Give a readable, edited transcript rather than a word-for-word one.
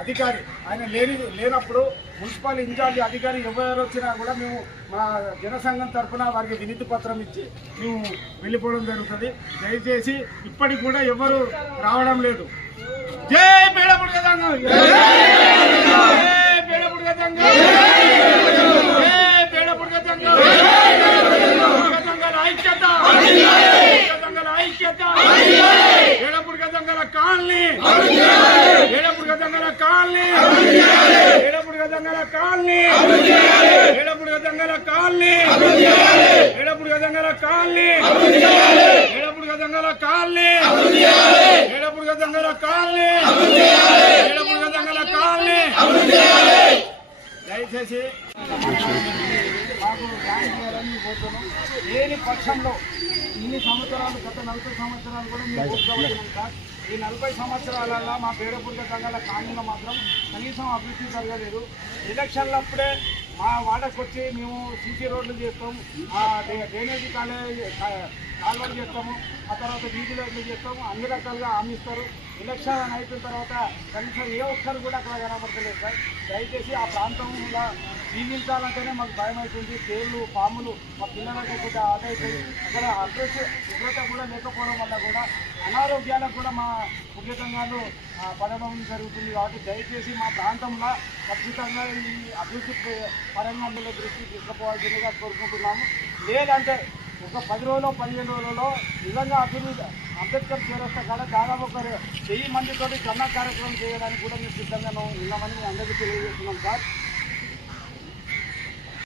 అధికారి ఆయన లేనప్పుడు మున్సిపల్ ఇన్ఛార్జ్ అధికారి ఎవరు వచ్చినా కూడా మేము మా జనసంఘం తరఫున వారికి వినతి పత్రం ఇచ్చి మేము వెళ్ళిపోవడం జరుగుతుంది. దయచేసి ఇప్పటికి కూడా ఎవరు రావడం లేదు. జై బేడపుడుగ సంఘం, జై బేడపుడుగ సంఘం, జై బేడపుడుగ సంఘం, సంఘాల ఐక్యత, సంఘాల ఐక్యత, బేడపుడుగ సంఘాల కాలనీ, బేడపుడుగ సంఘాల కాలనీ, బేడపుడుగ సంఘాల కాలనీ, బేడపుడుగ సంఘాల కాలనీ, బేడపుడుగ సంఘాల కాలనీ, బేడపుడుగ సంఘాల కాలనీ, బేడపుడుగ సంఘాల కాలనీ, బేడపుడుగ సంఘాల కాలనీ. దయచేసి మాకు న్యాయం చేయాలని కోరుతున్నాం. లేని పక్షంలో ఇన్ని సంవత్సరాలు, గత 40 సంవత్సరాలు కూడా మేము కోరుకోవచ్చున్నాం సార్. ఈ 40 సంవత్సరాలలో మా బేడపుడుగ సంఘాల కాలనీలో మాత్రం కనీసం అభివృద్ధి జరగలేదు. ఎలక్షన్లప్పుడే మా వాడకు వచ్చి మేము సీసీ రోడ్లు చేస్తాం, డ్రైనేజీ కాలువలు చేస్తాము, ఆ తర్వాత వీధి లైట్లు చేస్తాము, అన్ని రకాలుగా హామీస్తారు. ఎలక్షన్ అయిపోయిన తర్వాత కనీసం ఏ ఒక్కరు కూడా అక్కడ కనబడతలేదు సార్. దయచేసి ఆ ప్రాంతంలో జీవించాలంటేనే మాకు భయం అవుతుంది. తేళ్ళు, పాములు మా పిల్లలకు కొద్దిగా ఆదాయిపోయి అక్కడ శుభ్రత కూడా లేకపోవడం వల్ల కూడా అనారోగ్యాలకు కూడా మా ముఖ్యంగా పడడం జరుగుతుంది. కాబట్టి దయచేసి మా ప్రాంతంలో ఖచ్చితంగా ఈ అభివృద్ధి పరంగా దృష్టి తీసుకుపోవాల్సిందిగా కోరుకుంటున్నాము. లేదంటే ఒక 10 రోజులు 15 రోజులలో నిజంగా అభివృద్ధి అంబేద్కర్ చేరొస్తే కాడ దాదాపు ఒక 1000 మందితో జన కార్యక్రమం చేయడానికి కూడా మేము సిద్ధంగా ఉన్నామని అందరికీ తెలియజేస్తున్నాం సార్.